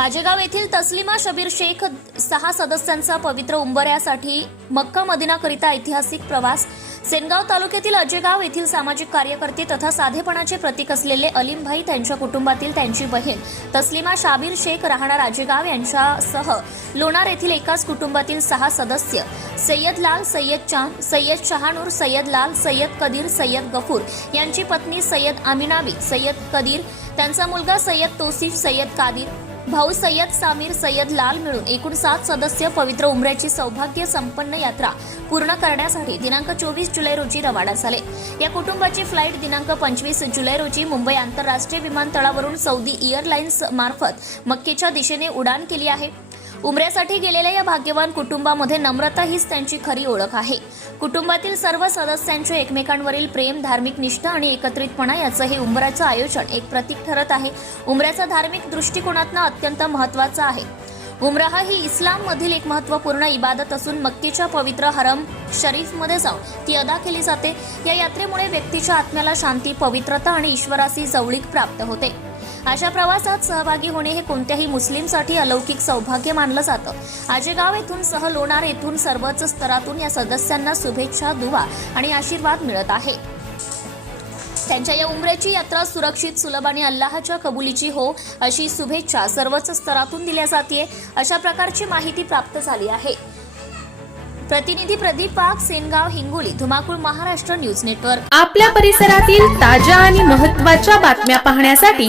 आजेगाव येथील तस्लिमा शबीर शेख सहा सदस्यांचा पवित्र उंबऱ्यासाठी मक्का मदिनाकरिता ऐतिहासिक प्रवास. सेनगाव तालुक्यातील अजेगाव येथील सामाजिक कार्यकर्ते तथा साधेपणाचे प्रतीक असलेले अलीमभाई त्यांच्या कुटुंबातील त्यांची बहीण तस्लिमा शाबीर शेख राहणार आजेगाव यांच्यासह लोणार येथील एकाच कुटुंबातील सहा सदस्य. सय्यद लाल सय्यद चांद सय्यद शहानूर सय्यद लाल सय्यद कदीर सय्यद गफूर यांची पत्नी सय्यद आमिनाबी सय्यद कदीर त्यांचा मुलगा सय्यद तोसिफ सय्यद कादीर भाऊ सय्यद सामीर सय्यद लाल मिळून एकूण सात सदस्य पवित्र उमऱ्याची सौभाग्य संपन्न यात्रा पूर्ण करण्यासाठी दिनांक चोवीस जुलै रोजी रवाना झाले. या कुटुंबाची फ्लाईट दिनांक पंचवीस जुलै रोजी मुंबई आंतरराष्ट्रीय विमानतळावरून सौदी एअरलाइन्स मार्फत मक्केच्या दिशेने उडान केली आहे. उमऱ्यासाठी गेलेल्या या भाग्यवान कुटुंबामध्ये नम्रता हीच त्यांची खरी ओळख आहे. कुटुंबातील सर्व सदस्यांचे एकमेकांवरील प्रेम धार्मिक निष्ठा आणि एकत्रितपणा याचं हे उंबऱ्याचं आयोजन एक प्रतीक ठरत आहे. उमऱ्याचा धार्मिक दृष्टिकोनातनं अत्यंत महत्त्वाचा आहे. उमराह ही इस्लाम मधील एक महत्त्वपूर्ण इबादत असून मक्केच्या पवित्र हरम शरीफमध्ये जाऊन ती अदा केली जाते. या यात्रेमुळे व्यक्तीच्या आत्म्याला शांती पवित्रता आणि ईश्वराशी जवळीक प्राप्त होते. अशा प्रवासात सहभागी होणे हे कोणत्याही मुस्लिमसाठी अलौकिक सौभाग्य मानलं जातं. आजेगाव येथून सह लोणार येथून सर्वच स्तरातून या सदस्यांना शुभेच्छा दुवा आणि आशीर्वाद मिळत आहे. त्यांच्या या उमऱ्याची यात्रा सुरक्षित सुलभ आणि अल्लाहच्या कबुलीची हो अशी शुभेच्छा सर्वच स्तरातून दिल्या जाते अशा प्रकारची माहिती प्राप्त झाली आहे. प्रतिनिधी प्रदीप पाक सेनगाव हिंगोली धुमाकूळ महाराष्ट्र न्यूज नेटवर्क. आपल्या परिसरातील ताज्या आणि महत्त्वाच्या बातम्या पाहण्यासाठी